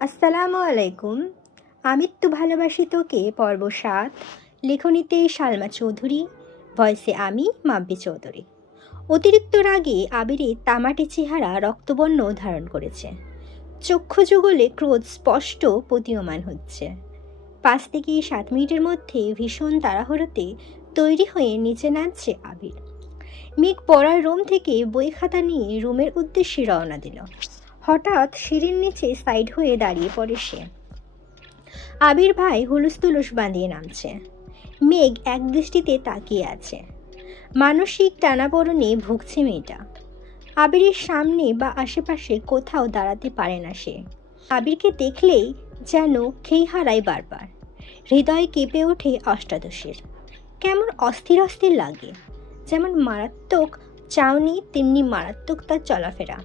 আসসালামু আলাইকুম। আমিত্তু ভালোবাসি তোকে পর্ব ৭, লেখনীতে সালমা চৌধুরী, ভয়েসে আমি মাব্বি চৌধুরী। অতিরিক্ত রাগে আবিরের তামাটে চেহারা রক্তবর্ণ ধারণ করেছে। চক্ষু যুগলে ক্রোধ স্পষ্ট প্রতীয়মান হচ্ছে। ৫ থেকে ৭ মিনিটের মধ্যে ভীষণ তাড়াহুড়োতে তৈরি হয়ে নিচে নামছে আবির। মেঘ পড়ার রুম থেকে বই খাতা নিয়ে রুমের উদ্দেশ্যে রওনা দিল। হঠাৎ সিঁড়ির নিচে সাইড হয়ে দাঁড়িয়ে পড়ে সে। আবির ভাই হুলুস তুলুস বাঁধিয়ে নামছে। মেঘ এক দৃষ্টিতে তাকিয়ে আছে। মানসিক টানাপোড়েনে ভুগছে মেয়েটা। আবিরের সামনে বা আশেপাশে কোথাও দাঁড়াতে পারে না সে। আবিরকে দেখলেই যেন খেই হারায় বারবার। হৃদয় কেঁপে ওঠে অষ্টাদশীর। কেমন অস্থির অস্থির লাগে। যেমন মারাত্মক চাউনি তেমনি মারাত্মক তার চলাফেরা।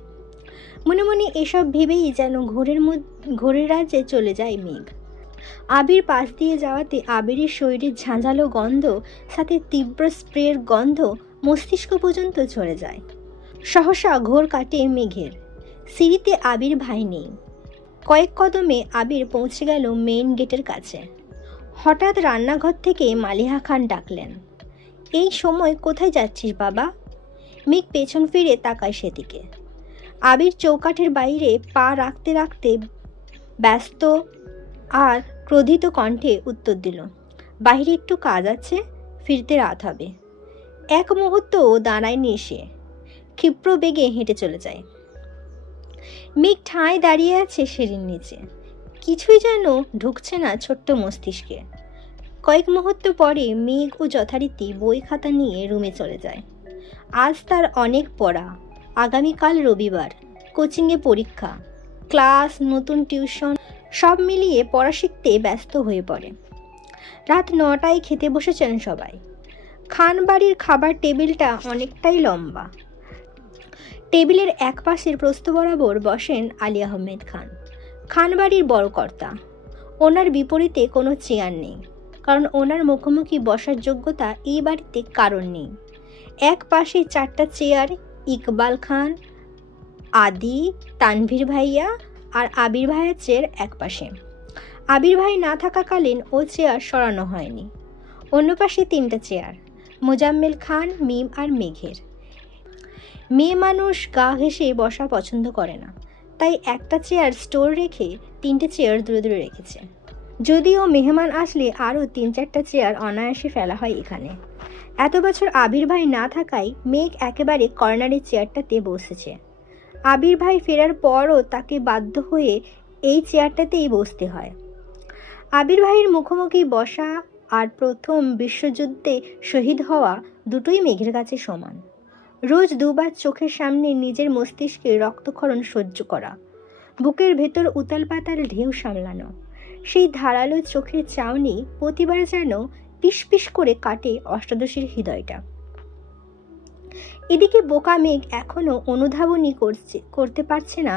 মনে মনে এসব ভেবেই যেন ঘোরের রাজ্যে চলে যায় মেঘ। আবির পাশ দিয়ে যাওয়াতে আবিরের শরীরের ঝাঁঝালো গন্ধ সাথে তীব্র স্প্রের গন্ধ মস্তিষ্ক পর্যন্ত চলে যায়। সহসা ঘোর কাটে মেঘের। সিঁড়িতে আবির ভাই নেই। কয়েক কদমে আবির পৌঁছে গেল মেইন গেটের কাছে। হঠাৎ রান্নাঘর থেকে মালিহা খান ডাকলেন, এই সময় কোথায় যাচ্ছিস বাবা? মেঘ পেছন ফিরে তাকায় সেদিকে। আবির চৌকাঠের বাইরে পা রাখতে রাখতে ব্যস্ত আর ক্রোধিত কণ্ঠে উত্তর দিল, বাইরে একটু কাজ আছে, ফিরতে রাত হবে। এক মুহূর্ত দাঁড়ায়নি সে, ক্ষিপ্র বেগে হেঁটে চলে যায়। মেঘ ঠাঁই দাঁড়িয়ে আছে সিঁড়ির নিচে। কিছুই যেন ঢুকছে না ছোট্ট মস্তিষ্কে। কয়েক মুহূর্ত পরে মেঘ ও যথারীতি বই খাতা নিয়ে রুমে চলে যায়। আজ তার অনেক পড়া। আগামীকাল রবিবার, কোচিংয়ে পরীক্ষা, ক্লাস, নতুন টিউশন, সব মিলিয়ে পড়া শিখতে ব্যস্ত হয়ে পড়ে। রাত ৯টায় খেতে বসেছেন সবাই। খান বাড়ির খাবার টেবিলটা অনেকটাই লম্বা। টেবিলের এক পাশের প্রস্থ বরাবর বসেন আলী আহমেদ খান, খান বাড়ির বড় কর্তা। ওনার বিপরীতে কোনো চেয়ার নেই, কারণ ওনার মুখোমুখি বসার যোগ্যতা এই বাড়িতে কারণ নেই। এক পাশে 4টা চেয়ার, ইকবাল খান, আদি, তানভীর ভাইয়া আর আবির ভাইয়ের চেয়ার এক পাশে। আবির ভাই না থাকাকালীন ও চেয়ার সরানো হয়নি। অন্য পাশে 3টা চেয়ার, মোজাম্মেল খান, মিম আর মেঘের। মেয়ে মানুষ গা ঘেঁষে বসা পছন্দ করে না, তাই একটা চেয়ার স্টোর রেখে 3টে চেয়ার দূরে দূরে রেখেছে। যদিও মেহমান আসলে আরও 3-4টা চেয়ার অনায়াসে ফেলা হয় এখানে। এত বছর আবির ভাই না থাকায় মেঘ একেবারে কর্নারের চেয়ারটাতে বসেছে। আবির ভাই ফেরার পরও তাকে বাধ্য হয়ে এই চেয়ারটাতেই বসতে হয়। আবির ভাইয়ের মুখোমুখি বসা আর প্রথম বিশ্বযুদ্ধে শহীদ হওয়া দুটোই মেঘের কাছে সমান। রোজ দুবার চোখের সামনে নিজের মস্তিষ্কে রক্তক্ষরণ সহ্য করা, বুকের ভেতর উতাল পাতাল ঢেউ সামলানো, সেই ধারালো চোখের চাউনি প্রতিবার যেন পিস পিস করে কাটে অষ্টাদশীর হৃদয়টা। এদিকে বোকা মেঘ এখনো অনুধাবনই করতে পারছে না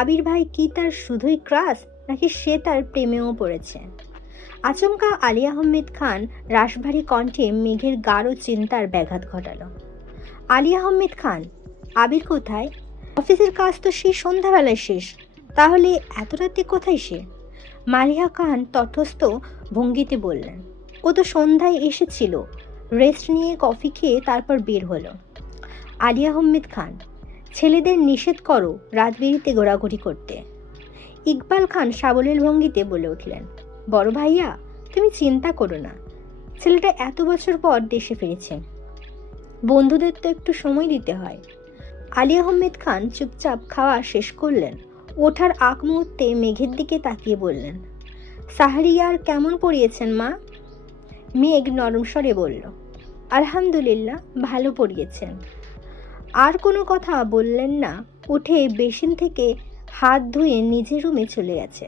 আবির ভাই কি তার শুধুই ক্রাশ, নাকি সে তার প্রেমেও পড়েছে। আচমকা আলী আহমেদ খান রাশভারী কণ্ঠে মেঘের গাঢ় চিন্তার ব্যাঘাত ঘটালো। আলী আহমেদ খান, আবির কোথায়? অফিসের কাজ তো সেই সন্ধ্যাবেলায় শেষ, তাহলে এত রাতে কোথায় সে? মালিহা খান তটস্থ ভঙ্গিতে বললেন, ও তো সন্ধ্যায় এসেছিল, রেস্ট নিয়ে কফি খেয়ে তারপর বের হলো। আলী আহমেদ খান, ছেলেদের নিষেধ করো রাত বেরিতে ঘোরাঘুরি করতে। ইকবাল খান সাবলীল ভঙ্গিতে বলে উঠলেন, বড় ভাইয়া তুমি চিন্তা করো না, ছেলেটা এত বছর পর দেশে ফিরেছেন, বন্ধুদের তো একটু সময় দিতে হয়। আলী আহমেদ খান চুপচাপ খাওয়া শেষ করলেন। ওঠার আগ মুহূর্তে মেঘের দিকে তাকিয়ে বললেন, সাহারিয়ার কেমন পড়িয়েছেন মা? মেঘ নরম স্বরে বলল, আলহামদুলিল্লাহ ভালো পড়িয়েছেন। আর কোনো কথা বললেন না, উঠে বেসিন থেকে হাত ধুয়ে নিজের রুমে চলে গেছে।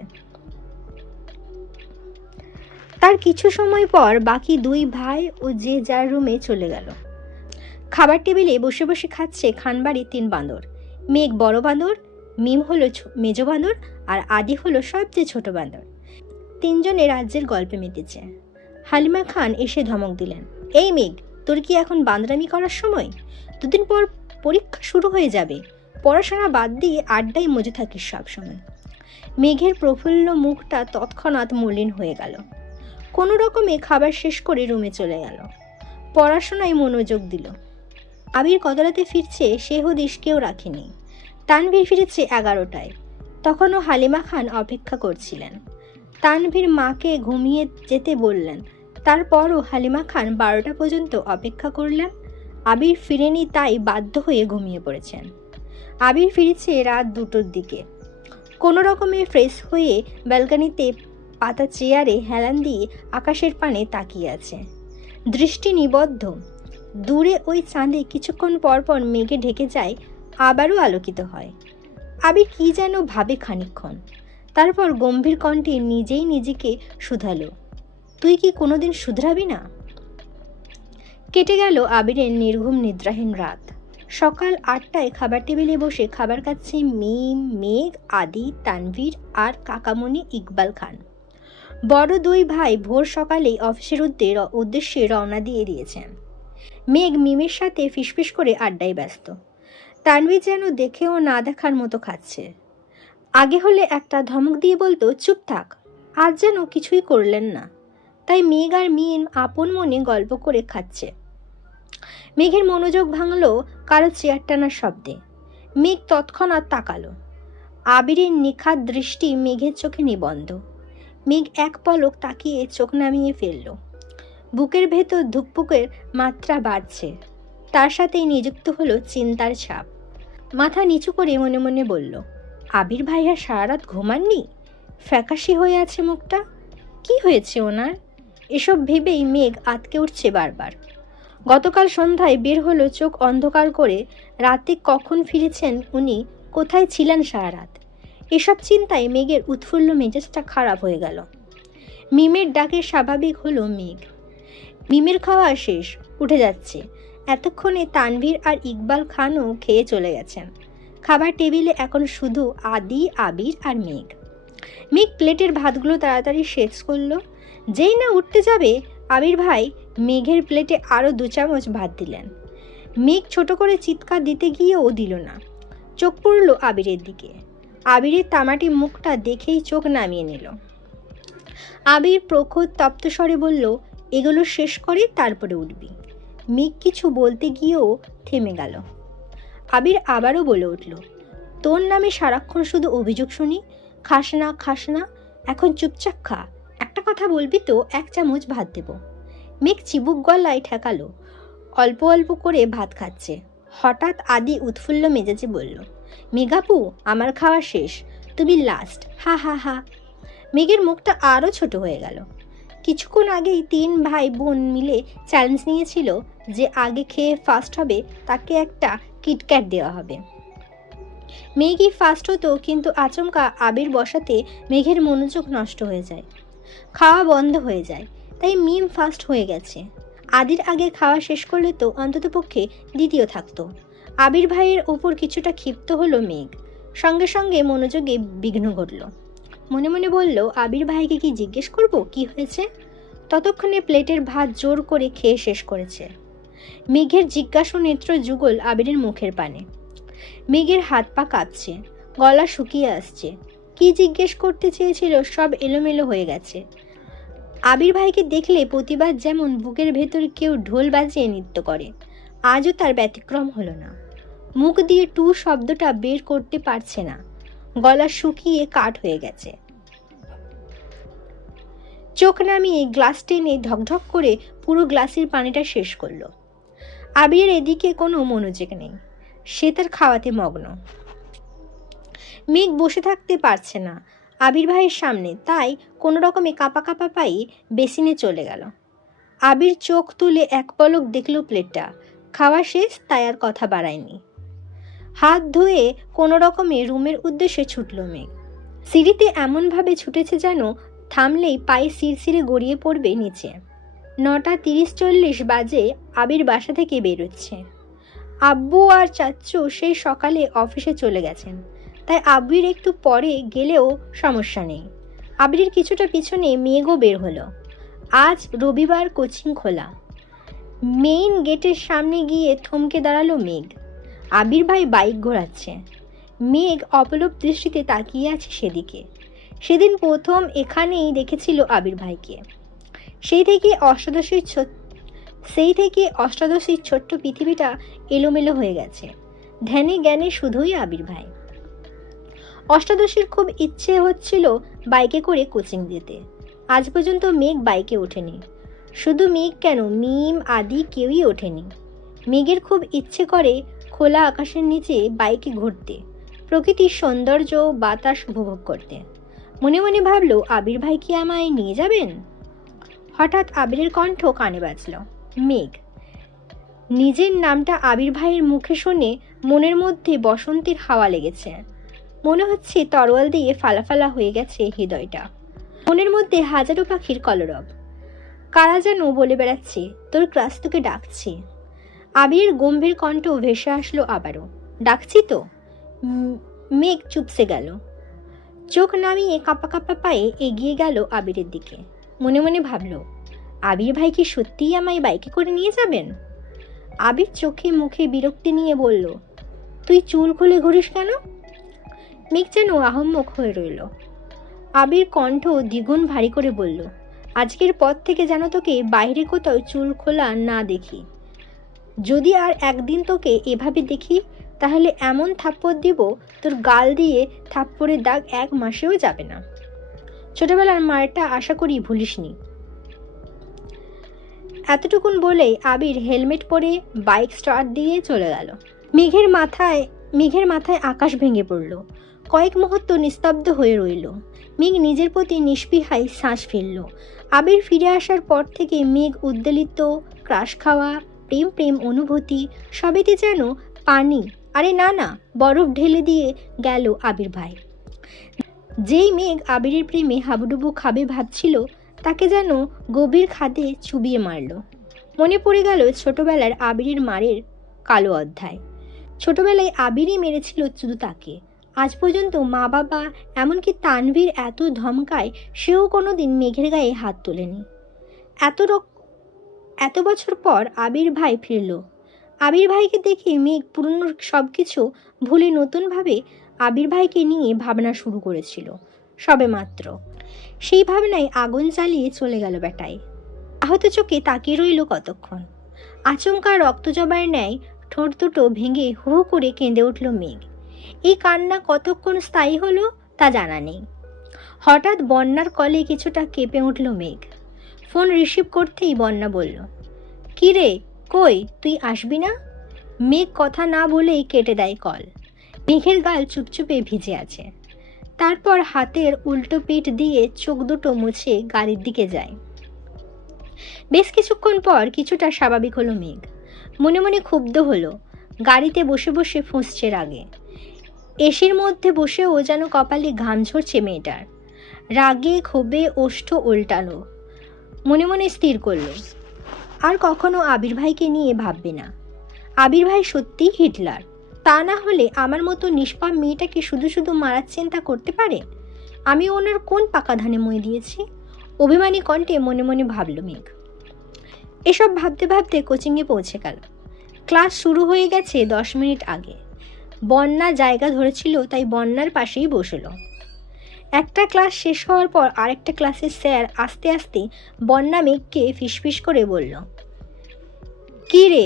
তার কিছু সময় পর বাকি 2 ভাই ও যে যার রুমে চলে গেল। খাবার টেবিলে বসে বসে খাচ্ছে খানবাড়ির 3 বাঁদর। মেঘ বড় বাঁদর, মিম হলো মেজ বাঁদর, আর আদি হলো সবচেয়ে ছোট বাঁদর। 3 জনে রাজ্যের গল্পে মেতেছে। হালিমা খান এসে ধমক দিলেন, এই মেঘ, তোর কি এখন বাঁদরামি করার সময়? 2 দিন পর পরীক্ষা শুরু হয়ে যাবে, পড়াশোনা বাদ দিয়ে আড্ডায় মজে থাকিস সব সময়। মেঘের প্রফুল্ল মুখটা তৎক্ষণাৎ মলিন হয়ে গেল। কোনো রকমে খাবার শেষ করে রুমে চলে গেল। পড়াশোনায় মনোযোগ দিল। আবির কত রাতে ফিরছে সে হদিশ কেউ রাখেনি। তানভীর ফিরেছে 11টায়। তখনও হালিমা খান অপেক্ষা করছিলেন। তানভীর মাকে ঘুমিয়ে যেতে বললেন। তারপরও হালিমা খান 12টা পর্যন্ত অপেক্ষা করলেন। আবির ফিরেনি, তাই বাধ্য হয়ে ঘুমিয়ে পড়েছেন। আবির ফিরেছে রাত 2টোর দিকে। কোনো রকমে ফ্রেশ হয়ে ব্যালকনিতে পাতা চেয়ারে হেলান দিয়ে আকাশের পানে তাকিয়ে আছে। দৃষ্টি নিবদ্ধ। দূরে ওই চাঁদে কিছুক্ষণ পরপর মেঘে ঢেকে যায়, আবারও আলোকিত হয়। আবির কি যেন ভাবে খানিকক্ষণ, তারপর গম্ভীর কণ্ঠে নিজেই নিজেকে শুধালো, তুই কি কোনোদিন শুধরাবি না? কেটে গেল আবিরের নির্ঘুম নিদ্রাহীন রাত। সকাল 8টায় খাবার টেবিলে বসে খাবার খাচ্ছে মিম, মেঘ, আদি, তানভীর আর কাকামণি ইকবাল খান। বড় দুই ভাই ভোর সকালেই অফিসের উদ্দেশ্যে রওনা দিয়ে দিয়েছেন। মেঘ মিমের সাথে ফিসফিস করে আড্ডায় ব্যস্ত। তানভীর যেন দেখেও না দেখার মতো খাচ্ছে। আগে হলে একটা ধমক দিয়ে বলতো, চুপ থাক। আজ যেন কিছুই করলেন না, তাই মেঘ আর মিম আপন মনে গল্প করে খাচ্ছে। মেঘের মনোযোগ ভাঙল কারো চেয়ার টানার শব্দে। মেঘ তৎক্ষণাৎ তাকালো। আবিরের নিখাত দৃষ্টি মেঘের চোখে নিবন্ধ। মেঘ এক পলক তাকিয়ে চোখ নামিয়ে ফেলল। বুকের ভেতর ধুকপুকের মাত্রা বাড়ছে। তার সাথেই নিযুক্ত হলো চিন্তার ছাপ। মাথা নিচু করে মনে মনে বলল, আবির ভাইয়া সারা রাত ঘুমাননি? ফ্যাকাশে হয়ে আছে মুখটা। কি হয়েছে ওনার? এসব ভেবেই মেঘ আতকে উঠছে বারবার। গতকাল সন্ধ্যায় বের হলো চোখ অন্ধকার করে। রাতে কখন ফিরেছেন উনি, কোথায় ছিলেন সারা রাত? এসব চিন্তায় মেঘের উৎফুল্ল মেজাজটা খারাপ হয়ে গেল। মিমের ডাকে স্বাভাবিক হলো মেঘ। মিমের খাওয়া শেষ, উঠে যাচ্ছে। এতক্ষণে তানভীর আর ইকবাল খানও খেয়ে চলে গেছেন। খাবার টেবিলে এখন শুধু আদি, আবির আর মেঘ। মেঘ প্লেটের ভাতগুলো তাড়াতাড়ি শেষ করলো। যেই না উঠতে যাবে, আবির ভাই মেঘের প্লেটে আরও 2 চামচ ভাত দিলেন। মেঘ ছোট করে চিৎকার দিতে গিয়েও দিল না। চোখ পড়ল আবিরের দিকে। আবিরের তামাটি মুখটা দেখেই চোখ নামিয়ে নিল। আবির প্রখর তপ্ত স্বরে বলল, এগুলো শেষ করে তারপরে উঠবি। মেঘ কিছু বলতে গিয়েও থেমে গেল। আবির আবারও বলে উঠল, তোর নামে সারাক্ষণ শুধু অভিযোগ শুনি, খাস না খাস না। এখন চুপচাপ খা। একটা কথা বলবি তো 1 চামচ ভাত দেব। মেঘ চিবুক গলায় ঠেকালো। অল্প অল্প করে ভাত খাচ্ছে। হঠাৎ আদি উৎফুল্ল মেজাজে বলল, মেঘাপু, আমার খাওয়া শেষ, তুমি লাস্ট, হা হা হা। মেঘের মুখটা আরও ছোট হয়ে গেল। কিছুক্ষণ আগেই 3 ভাই বোন মিলে চ্যালেঞ্জ নিয়েছিল যে আগে খেয়ে ফার্স্ট হবে তাকে একটা কিটক্যাট দেওয়া হবে। মেঘই ফার্স্ট হতো, কিন্তু আচমকা আবির বসাতে মেঘের মনোযোগ নষ্ট হয়ে যায়। খাওয়া বন্ধ হয়ে যায়। তাই মিম ফার্স্ট হয়ে গেছে। আদির আগে খাওয়া শেষ করলে তো অন্ততপক্ষে দ্বিতীয় থাকতো। আবির ভাইয়ের ওপর কিছুটা ক্ষিপ্ত হলো মেঘ। সঙ্গে সঙ্গে মনোযোগে বিঘ্ন ঘটল। মনে মনে বলল, আবির ভাইকে কি জিজ্ঞেস করব কি হয়েছে? ততক্ষণে প্লেটের ভাত জোর করে খেয়ে শেষ করেছে। মেঘের জিজ্ঞাসু নেত্র যুগল আবিরের মুখের পানে। মেঘের হাত পা কাঁপছে, গলা শুকিয়ে আসছে। কি জিজ্ঞেস করতে চেয়েছিল সব এলোমেলো হয়ে গেছে। আবির ভাইকে দেখলে প্রতিবার যেমন বুকের ভেতর কেউ ঢোল বাজিয়ে নৃত্য করে, আজও তার ব্যতিক্রম হলো না। মুখ দিয়ে টু শব্দটা বের করতে পারছে না। গলা শুকিয়ে কাঠ হয়ে গেছে। চোখ নামিয়ে গ্লাস টেনে ঢকঢক করে পুরো গ্লাসের পানিটা শেষ করলো। আবিরের এদিকে কোনো মনোযোগ নেই। সে তার খাওয়াতে মগ্ন। মেঘ বসে থাকতে পারছে না আবির ভাইয়ের সামনে, তাই কোনো রকমে কাঁপা কাঁপা পায়ে বেসিনে চলে গেল। আবির চোখ তুলে এক পলক দেখল প্লেটটা। খাওয়া শেষ, তাই আর কথা বাড়ায়নি। হাত ধুয়ে কোনো রকমে রুমের উদ্দেশ্যে ছুটল মেঘ। সিঁড়িতে এমনভাবে ছুটেছে যেন থামলেই পায়ে সিরসিরে গড়িয়ে পড়বে নিচে। 9:30-40 বাজে আবির বাসা থেকে বেরোচ্ছে। আব্বু আর চাচ্চু সেই সকালে অফিসে চলে গেছেন, তাই আবির একটু পরে গেলেও সমস্যা নেই। আবিরের কিছুটা পিছনে মেঘও বের হলো। আজ রবিবার, কোচিং খোলা। মেইন গেটের সামনে গিয়ে থমকে দাঁড়ালো মেঘ। আবির ভাই বাইক ঘোরাচ্ছে। মেঘ অপলক দৃষ্টিতে তাকিয়ে আছে সেদিকে। সেদিন প্রথম এখানেই দেখেছিল আবির ভাইকে। সেই থেকে অষ্টাদশীর ছোট্ট পৃথিবীটা এলোমেলো হয়ে গেছে। ধ্যানে জ্ঞানে শুধুই আবির ভাই। অষ্টাদশীর খুব ইচ্ছে হচ্ছিল বাইকে করে কোচিং যেতে। আজ পর্যন্ত মেঘ বাইকে ওঠেনি। শুধু মেঘ কেন, মিম আদি কেউই ওঠেনি। মেঘের খুব ইচ্ছে করে খোলা আকাশের নিচে বাইকে ঘুরতে, প্রকৃতির সৌন্দর্য বাতাস উপভোগ করতে। মনে মনে ভাবল, আবির ভাই কি আমায় নিয়ে যাবেন? হঠাৎ আবিরের কণ্ঠ কানে বাজল, মেঘ। নিজের নামটা আবির ভাইয়ের মুখে শুনে মনের মধ্যে বসন্তের হাওয়া লেগেছে। মনে হচ্ছে তরোয়াল দিয়ে ফালাফালা হয়ে গেছে হৃদয়টা। মনের মধ্যে হাজারো পাখির কলরব। কারা যেন বলে বেড়াচ্ছে, তোর ক্লাস তোকে ডাকছে। আবিরের গম্ভীর কণ্ঠ ভেসে আসলো আবারও, ডাকছি তো। মেঘ চুপসে গেল। চোখ নামিয়ে কাঁপা কাঁপা পায়ে এগিয়ে গেল আবিরের দিকে। মনে মনে ভাবল, আবির ভাই কি সত্যিই আমায় বাইকে করে নিয়ে যাবেন? আবির চোখে মুখে বিরক্তি নিয়ে বলল, তুই চুল খুলে ঘুরিস কেন? মেঘ যেন আহম্মক হয়ে রইল। আবির কণ্ঠ দ্বিগুণ ভারী করে বলল, আজকের পর থেকে যেন তোকে বাইরে কোথাও চুল খোলা না দেখি। যদি আর একদিন তোকে এভাবে দেখি, তাহলে এমন থাপ্পড় দিব তোর গাল দিয়ে থাপ্পড়ের দাগ 1 মাসেও যাবে না। ছোটবেলার মারটা আশা করি ভুলিসনি। এতটুকুন বলেই আবির হেলমেট পরে বাইক স্টার্ট দিয়ে চলে গেল। মেঘের মাথায় আকাশ ভেঙে পড়ল। কয়েক মুহূর্ত নিস্তব্ধ হয়ে রইল। মেঘ নিজের প্রতি নিষ্পিহায় শ্বাস ফেলল। আবির ফিরে আসার পর থেকে মেঘ উদ্বেলিত, ক্রাশ খাওয়া, প্রেম অনুভূতি সবেতে যেন পানি, আরে না, বরফ ঢেলে দিয়ে গেল আবির ভাই। যেই মেঘ আবিরের প্রেমে হাবুডুবু খাবে ভাবছিল, তাকে যেন গভীর খাদে চুবিয়ে মারল। মনে পড়ে গেল ছোটবেলার আবিরের মারের কালো অধ্যায়। ছোটবেলায় আবিরই মেরেছিল শুধু তাকে। আজ পর্যন্ত মা বাবা, এমনকি তানভীর এত ধমকায়, সেও কোনোদিন মেঘের গায়ে হাত তোলেনি। এত বছর পর আবির ভাই ফিরল। আবির ভাইকে দেখে মেঘ পুরনো সব কিছু ভুলে নতুনভাবে আবির ভাইকে নিয়ে ভাবনা শুরু করেছিল। সবে মাত্র সেই ভাবনায় আগুন জ্বালিয়ে চলে গেল বেটায়। আহত চোখে তাকিয়ে রইল কতক্ষণ। আচমকা রক্তজবার ন্যায় ঠোঁট দুটো ভেঙে হু হু করে কেঁদে উঠল মেঘ। এই কান্না কতক্ষণ স্থায়ী হলো তা জানা নেই। হঠাৎ বন্যার কলে কিছুটা কেঁপে উঠল মেঘ। ফোন রিসিভ করতেই বন্যা বলল, কি রে, কই, তুই আসবি না? মেঘ কথা না বলেই কেটে দেয় কল। মেঘের গাল চুপচুপে ভিজে আছে। তারপর হাতের উল্টো পিঠ দিয়ে চোখ দুটো মুছে গাড়ির দিকে যায়। বেশ কিছুক্ষণ পর কিছুটা স্বাভাবিক হলো মেঘ। মনে মনে ক্ষুব্ধ হলো। গাড়িতে বসে বসে ফুঁসছে রাগে। এসির মধ্যে বসেও যেন কপালে ঘাম ঝরছে মেয়েটার। রাগে ক্ষোভে ওষ্ঠ উল্টানো। মনে মনে স্থির করলো, আর কখনো আবির ভাইকে নিয়ে ভাববে না। আবির ভাই সত্যিই হিটলার। তা না হলে আমার মতো নিষ্পাপ মেয়েটাকে শুধু শুধু মারার চিন্তা করতে পারে? আমি ওনার কোন পাকা ধানে মই দিয়েছি? অভিমানী কণ্ঠে মনে মনে ভাবল মেঘ। এসব ভাবতে ভাবতে কোচিংয়ে পৌঁছে গেল। ক্লাস শুরু হয়ে গেছে 10 মিনিট আগে। বন্যা জায়গা ধরেছিল, তাই বন্যার পাশেই বসল। একটা ক্লাস শেষ হওয়ার পর আরেকটা ক্লাসের স্যার আস্তে আস্তে বন্যা মেঘকে ফিসফিস করে বলল, কি রে,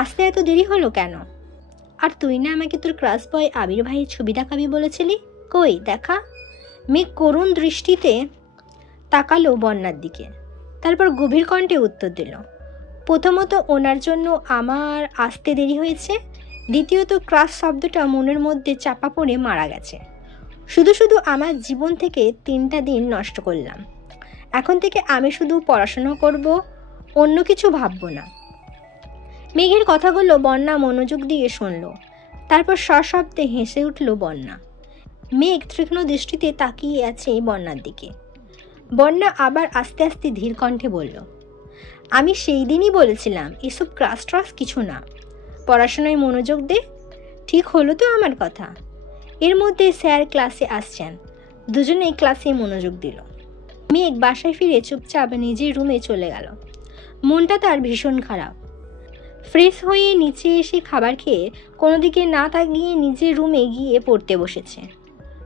আসতে এত দেরি হলো কেন? আর তুই না আমাকে তোর ক্লাস বয় আবির ভাইয়ের ছবি দেখাবি বলেছিলি, কই দেখা? মেঘ করুণ দৃষ্টিতে তাকালো বন্যার দিকে। তারপর গভীর কণ্ঠে উত্তর দিল, প্রথমত ওনার জন্য আমার আসতে দেরি হয়েছে, দ্বিতীয়ত ক্লাস শব্দটা মনের মধ্যে চাপা পড়ে মারা গেছে। শুধু শুধু আমার জীবন থেকে 3টা দিন নষ্ট করলাম। এখন থেকে আমি শুধু পড়াশোনা করব, অন্য কিছু ভাববো না। মেঘের কথাগুলো বন্যা মনোযোগ দিয়ে শুনল। তারপর সশব্দে হেসে উঠল বন্যা। মেঘ তীক্ষ্ণ দৃষ্টিতে তাকিয়ে আছে বন্যার দিকে। বন্যা আবার আস্তে আস্তে ধীর কণ্ঠে বলল, আমি সেই দিনই বলেছিলাম এসব ক্লাস ট্রাস কিছু না, পড়াশোনায় মনোযোগ দে। ঠিক হলো তো আমার কথা? এর মধ্যে স্যার ক্লাসে আসছেন। দুজনেই ক্লাসে মনোযোগ দিল। মেঘ বাসায় ফিরে চুপচাপ নিজের রুমে চলে গেল। মনটা তার ভীষণ খারাপ। ফ্রেশ হয়ে নিচে এসে খাবার খেয়ে কোনো দিকে না তাকিয়ে নিজের রুমে গিয়ে পড়তে বসেছে।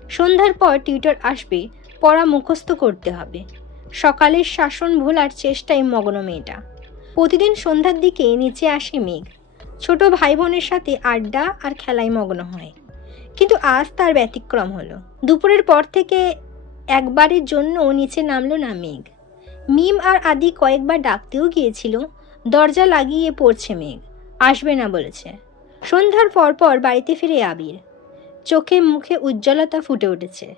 সন্ধ্যার পর টিউটর আসবে, পড়া মুখস্থ করতে হবে। সকালের শাসন ভোলার চেষ্টায় মগ্ন মেয়েটা। প্রতিদিন সন্ধ্যার দিকে নিচে আসে মেঘ, ছোট ভাই বোনের সাথে আড্ডা আর খেলায় মগ্ন হয়। কিন্তু আজ তার ব্যতিক্রম হলো। দুপুরের পর থেকে একবারের জন্য নিচে নামলো না মেঘ। মিম আর আদি কয়েকবার ডাকতেও গিয়েছিল, দরজা লাগিয়ে পড়ছে মেঘ, আসবে না বলেছে। সন্ধ্যার পর বাড়িতে ফিরে আবির, চোখে মুখে উজ্জ্বলতা ফুটে উঠেছে।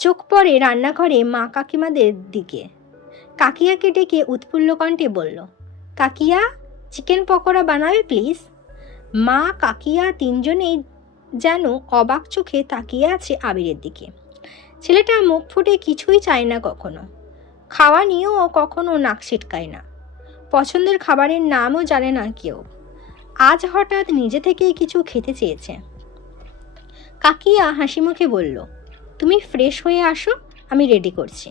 চোখ পড়ে রান্নাঘরে মা কাকিমাদের দিকে। কাকিয়াকে ডেকে উৎফুল্ল কণ্ঠে বলল, কাকিয়া, চিকেন পকোড়া বানাবে প্লিজ। মা কাকিয়া তিনজনেই যেন অবাক চোখে তাকিয়ে আছে আবিরের দিকে। ছেলেটা মুখ ফুটে কিছুই চায় না কখনো, খাওয়া নিয়েও কখনো নাক ছিটকায় না, পছন্দের খাবারের নামও জানে না কেউ। আজ হঠাৎ নিজে থেকেই কিছু খেতে চেয়েছে। কাকিয়া হাসি মুখে বলল, তুমি ফ্রেশ হয়ে আসো, আমি রেডি করছি।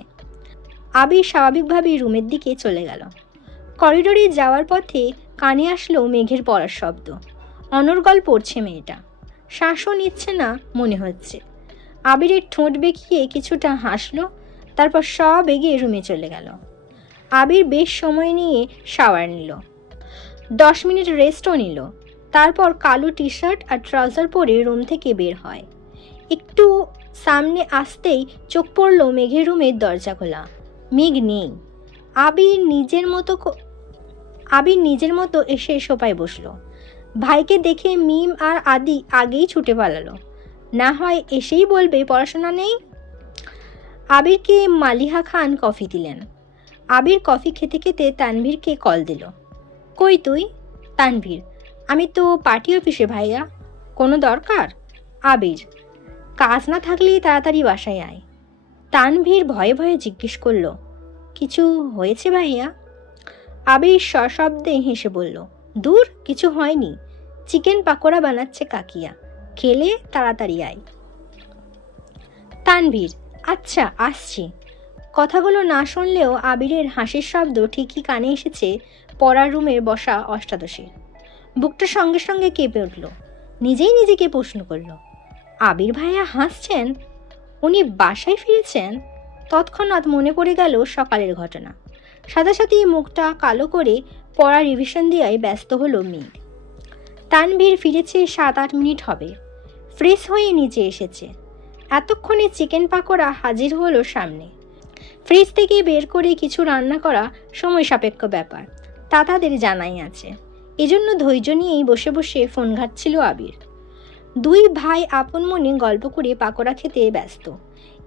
আবির স্বাভাবিকভাবেই রুমের দিকে চলে গেল। করিডোরে যাওয়ার পথে কানে আসলো মেঘের পড়ার শব্দ। অনর্গল পড়ছে মেয়েটা, শ্বাসও নিচ্ছে না মনে হচ্ছে। আবিরের ঠোঁট বেঁকিয়ে কিছুটা হাসলো, তারপর সব এগিয়ে রুমে চলে গেল। আবির বেশ সময় নিয়ে শাওয়ার নিল, 10 মিনিট রেস্টও নিল। তারপর কালো টি শার্ট আর ট্রাউজার পরে রুম থেকে বের হয়। একটু সামনে আসতেই চোখ পড়ল মেঘের রুমের দরজা খোলা। মেঘ নেই। আবির নিজের মতো এসে সোফায় বসলো। ভাইকে দেখে মিম আর আদি আগেই ছুটে পালালো, না হয় এসেই বলবে পড়াশোনা নেই। আবিরকে মালিহা খান কফি দিলেন। আবির কফি খেতে খেতে তানভীরকে কল দিল। কই তুই? তানভীর, আমি তো পার্টি অফিসে ভাইয়া। কোনো দরকার? আবির, কাজ না থাকলেই তাড়াতাড়ি বাসায় আয়। তানভীর ভয়ে ভয়ে জিজ্ঞেস করলো, কিছু হয়েছে ভাইয়া? আবির সশব্দে হেসে বলল, দূর, কিছু হয়নি, চিকেন পাকোড়া বানাচ্ছে কাকিয়া, খেলে তাড়াতাড়ি আয়। তানভীর, আচ্ছা আসছি। কথাগুলো না শুনলেও আবিরের হাসির শব্দ ঠিকই কানে এসেছে পড়ার রুমে বসা অষ্টাদশীর। বুকটা সঙ্গে সঙ্গে কেঁপে উঠল। নিজেই নিজেকে প্রশ্ন করল, আবির ভাইয়া হাসছেন? উনি বাসায় ফিরেছেন? তৎক্ষণাৎ মনে পড়ে গেল সকালের ঘটনা। সাথে সাথেই মুখটা কালো করে পড়া রিভিশন দেওয়ায় ব্যস্ত হলো মেঘ। তানভীর ফিরেছে 7-8 মিনিট হবে। ফ্রেশ হয়ে নিচে এসেছে। এতক্ষণে চিকেন পাকোড়া হাজির হলো সামনে। ফ্রিজ থেকে বের করে কিছু রান্না করা সময় সাপেক্ষ ব্যাপার, তা তাদের জানাই আছে। এজন্য ধৈর্য নিয়েই বসে বসে ফোন ঘাঁটছিল আবির। দুই ভাই আপন মনে গল্প করে পাকোড়া খেতে ব্যস্ত।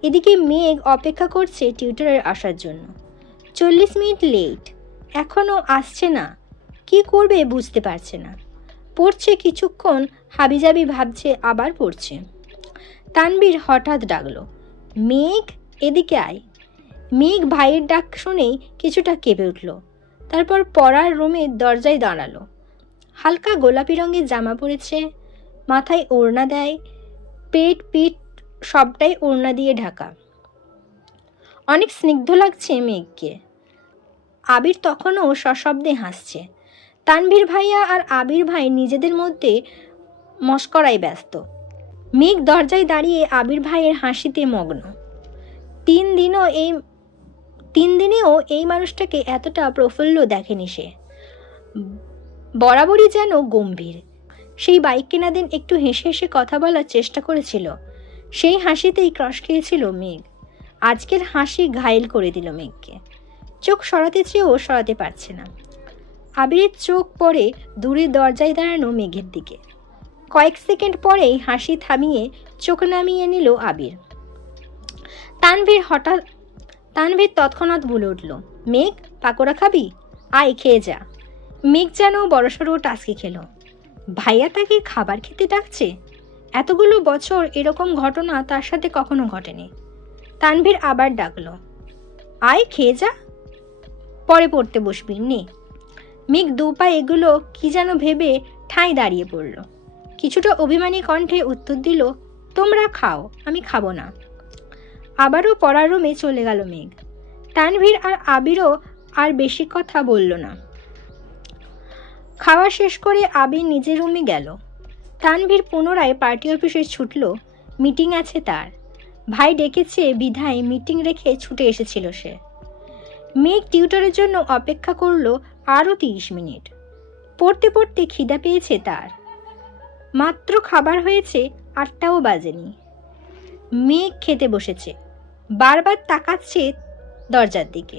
এদিকে মেঘ অপেক্ষা করছে টিউটরের আসার জন্য। 40 মিনিট লেট, এখনও আসছে না। কি করবে বুঝতে পারছে না। পড়ছে কিছুক্ষণ, হাবিজাবি ভাবছে, আবার পড়ছে। তানভীর হঠাৎ ডাকলো, মেঘ, এদিকে আয়। মেঘ ভাইয়ের ডাক শুনেই কিছুটা কেঁপে উঠল। তারপর পড়ার রুমের দরজায় দাঁড়ালো। হালকা গোলাপি রঙের জামা পরেছে, মাথায় ওড়না দেয়, পেট পিঠ সবটাই ওড়না দিয়ে ঢাকা। অনেক স্নিগ্ধ লাগছে মেঘকে। আবির তখনও সশব্দে হাসছে। তানভীর ভাইয়া আর আবির ভাই নিজেদের মধ্যে মস্করায় ব্যস্ত। মেঘ দরজায় দাঁড়িয়ে আবির ভাইয়ের হাসিতে মগ্ন। 3 দিনেও এই মানুষটাকে এতটা প্রফুল্ল দেখেনি সে। বরাবরই যেন গম্ভীর। সেই বাইক কেনা দিন একটু হেসে হেসে কথা বলার চেষ্টা করেছিল, সেই হাসিতেই ক্রশ খেয়েছিল মেঘ। আজকের হাসি ঘায়েল করে দিল মেঘকে। চোখ সরাতে চেয়েও সরাতে পারছে না। আবিরের চোখ পড়ে দূরে দরজায় দাঁড়ানো মেঘের দিকে। কয়েক সেকেন্ড পরেই হাসি থামিয়ে চোখ নামিয়ে নিল আবির। তানভীর তৎক্ষণাৎ বলে উঠল, মেঘ, পাকোড়া খাবি? আয় খেয়ে যা। মেঘ যেন বড়সড় টাস্কি খেল। ভাইয়া তাকে খাবার খেতে ডাকছে। এতগুলো বছর এরকম ঘটনা তার সাথে কখনো ঘটেনি। তানভীর আবার ডাকলো, আয় খেয়ে যা, পরে পড়তে বসবি নে। মেঘ 2 পা এগুলো কি যেন ভেবে ঠাঁই দাঁড়িয়ে পড়ল। কিছুটা অভিমানী কণ্ঠে উত্তর দিল, তোমরা খাও, আমি খাবো না। আবারও পড়ার রুমে চলে গেল মেঘ। তানভীর আর আবিরও আর বেশি কথা বলল না। খাওয়া শেষ করে আবির নিজের রুমে গেল। তানভীর পুনরায় পার্টি অফিসে ছুটল, মিটিং আছে তার। ভাই ডেকেছে বিধায় মিটিং রেখে ছুটে এসেছিল সে। মেঘ টিউটরের জন্য অপেক্ষা করলো আরও 30 মিনিট। পড়তে পড়তে খিদা পেয়েছে তার। মাত্র খাবার হয়েছে, 8টাও বাজেনি। মেঘ খেতে বসেছে, বারবার তাকাচ্ছে দরজার দিকে।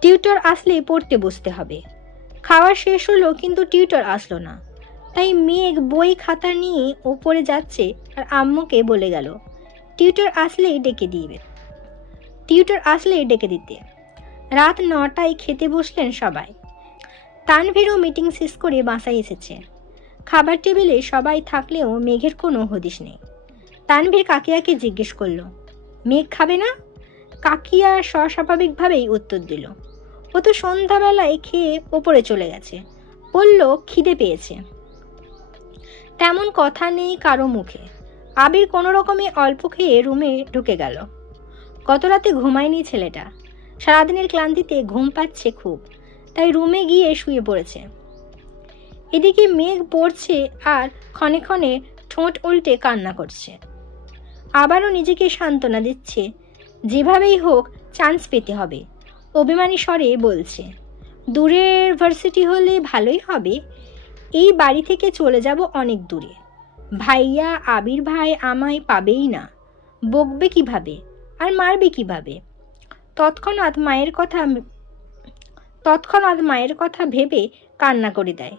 টিউটর আসলে পড়তে বসতে হবে। খাওয়া শেষ হলো কিন্তু টিউটর আসলো না। তাই মেঘ বই খাতা নিয়ে ওপরে যাচ্ছে আর আম্মুকে বলে গেল টিউটর আসলেই ডেকে দিতে। রাত 9টায় খেতে বসলেন সবাই। তানভীরও মিটিং শেষ করে বাসায় এসেছে। খাবার টেবিলে সবাই থাকলেও মেঘের কোনো হদিশ নেই। তানভীর কাকিয়াকে জিজ্ঞেস করলো, মেঘ খাবে না? কাকিয়া স্বাভাবিকভাবেই উত্তর দিল, ও তো সন্ধ্যাবেলায় খেয়ে ওপরে চলে গেছে, বলল খিদে পেয়েছে। তেমন কথা নেই কারো মুখে। আবির কোনো রকমে অল্প খেয়ে রুমে ঢুকে গেল। গত রাতে ঘুমায়নি ছেলেটা। সারাদিনের ক্লান্তিতে ঘুম পাচ্ছে খুব, তাই রুমে গিয়ে শুয়ে পড়েছে। এদিকে মেঘ পড়ছে আর ক্ষণে ক্ষণে ঠোঁট উল্টে কান্না করছে। আবারও নিজেকে সান্ত্বনা দিচ্ছে, যেভাবেই হোক চান্স পেতে হবে। অভিমানী স্বরে বলছে, দূরের ভার্সিটি হলে ভালোই হবে। এই বাড়ি থেকে চলে যাব অনেক দূরে। ভাইয়া আবির ভাই আমায় পাবেই না, বকবে কিভাবে আর মারবে কিভাবে? তৎক্ষণাৎ মায়ের কথা ভেবে কান্না করে দেয়।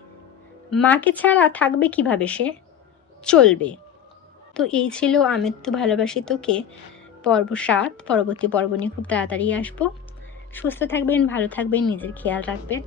মাকে ছাড়া থাকবে কিভাবে সে? চলবে। তো এই ছিল আমি তো ভালোবাসি তোকে পর্ব 7। পরবর্তী পর্ব নিয়ে খুব তাড়াতাড়ি আসবো। সুস্থ থাকবেন, ভালো থাকবেন, নিজের খেয়াল রাখবেন।